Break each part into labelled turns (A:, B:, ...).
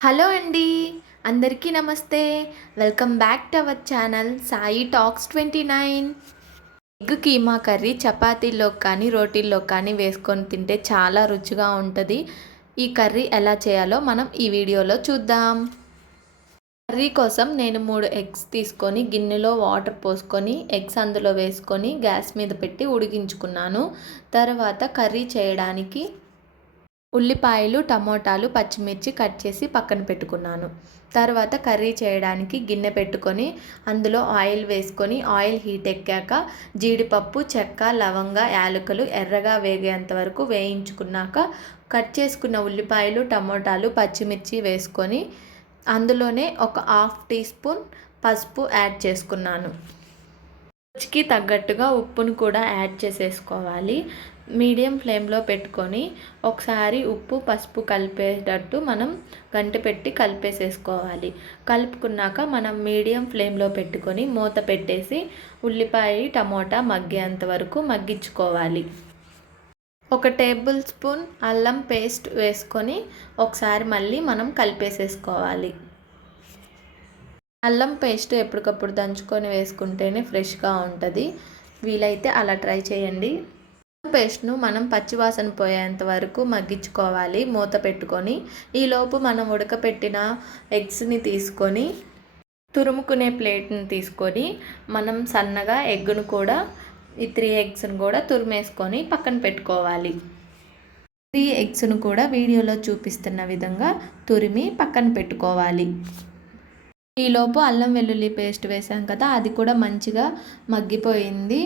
A: Hello అండి అందరికీ నమస్తే. Welcome back to our channel Sai talks twenty nine. Egg keema curry చపాతీల్లో కానీ రోటీల్లో కానీ వేసుకొని తింటే చాలా రుచిగా ఉంటుంది. ఈ కర్రీ ఎలా చేయాలో మనం ఈ వీడియోలో చూద్దాం. కర్రీ కోసం నేను మూడు ఎగ్స్ తీసుకొని గిన్నెలో వాటర్ పోసుకొని ఎగ్స్ అందులో వేసుకొని గ్యాస్ మీద పెట్టి ఉడికించుకున్నాను. తర్వాత కర్రీ చేయడానికి ఉల్లిపాయలు టమోటాలు పచ్చిమిర్చి కట్ చేసి పక్కన పెట్టుకున్నాను. తర్వాత కర్రీ చేయడానికి గిన్నె పెట్టుకొని అందులో ఆయిల్ వేసుకొని ఆయిల్ హీట్ ఎక్కాక జీడిపప్పు చెక్క లవంగ యాలకులు ఎర్రగా వేగేంత వరకు వేయించుకున్నాక కట్ చేసుకున్న ఉల్లిపాయలు టమోటాలు పచ్చిమిర్చి వేసుకొని అందులోనే ఒక హాఫ్ టీ స్పూన్ పసుపు యాడ్ చేసుకున్నాను. రుచికి తగ్గట్టుగా ఉప్పును కూడా యాడ్ చేసేసుకోవాలి. మీడియం ఫ్లేమ్లో పెట్టుకొని ఒకసారి ఉప్పు పసుపు కలిపేటట్టు మనం గంట పెట్టి కలిపేసేసుకోవాలి. కలుపుకున్నాక మనం మీడియం ఫ్లేమ్లో పెట్టుకొని మూత పెట్టేసి ఉల్లిపాయ టమోటా మగ్గేంత వరకు మగ్గించుకోవాలి. ఒక టేబుల్ స్పూన్ అల్లం పేస్ట్ వేసుకొని ఒకసారి మళ్ళీ మనం కలిపేసేసుకోవాలి. అల్లం పేస్ట్ ఎప్పటికప్పుడు దంచుకొని వేసుకుంటేనే ఫ్రెష్గా ఉంటుంది. వీలైతే అలా ట్రై చేయండి. పేస్ట్ను మనం పచ్చివాసన పోయేంత వరకు మగ్గించుకోవాలి. మూత పెట్టుకొని ఈలోపు మనం ఉడకపెట్టిన ఎగ్స్ని తీసుకొని తురుముకునే ప్లేట్ని తీసుకొని మనం సన్నగా ఎగ్గును కూడా ఈ త్రీ ఎగ్స్ను కూడా తురిమేసుకొని పక్కన పెట్టుకోవాలి. త్రీ ఎగ్స్ను కూడా వీడియోలో చూపిస్తున్న విధంగా తురిమి పక్కన పెట్టుకోవాలి. ఈలోపు అల్లం వెల్లుల్లి పేస్ట్ వేసాం కదా అది కూడా మంచిగా మగ్గిపోయింది.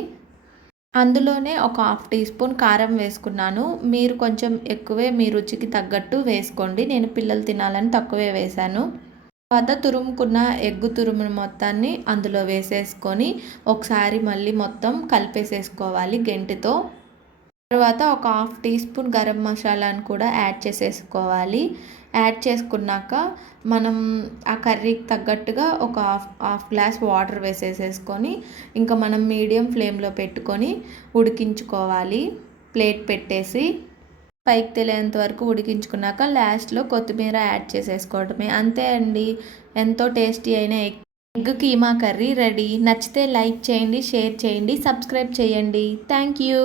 A: అందులోనే ఒక హాఫ్ టీ స్పూన్ కారం వేసుకున్నాను. మీరు కొంచెం ఎక్కువే మీ రుచికి తగ్గట్టు వేసుకోండి. నేను పిల్లలు తినాలని తక్కువే వేశాను. తర్వాత తురుముకున్న ఎగ్గు తురుము మొత్తాన్ని అందులో వేసేసుకొని ఒకసారి మళ్ళీ మొత్తం కలిపేసేసుకోవాలి గెంటితో. తర్వాత ఒక హాఫ్ టీ స్పూన్ గరం మసాలాను కూడా యాడ్ చేసేసుకోవాలి. యాడ్ చేసుకున్నాక మనం ఆ కర్రీకి తగ్గట్టుగా ఒక హాఫ్ హాఫ్ గ్లాస్ వాటర్ వేసేసేసుకొని ఇంకా మనం మీడియం ఫ్లేమ్లో పెట్టుకొని ఉడికించుకోవాలి. ప్లేట్ పెట్టేసి పైకి తెలియంత వరకు ఉడికించుకున్నాక లాస్ట్లో కొత్తిమీర యాడ్ చేసేసుకోవడమే. అంతే అండి. ఎంతో టేస్టీ అయిన ఎగ్ కీమా కర్రీ రెడీ. నచ్చితే లైక్ చేయండి షేర్ చేయండి సబ్స్క్రైబ్ చేయండి. Thank you.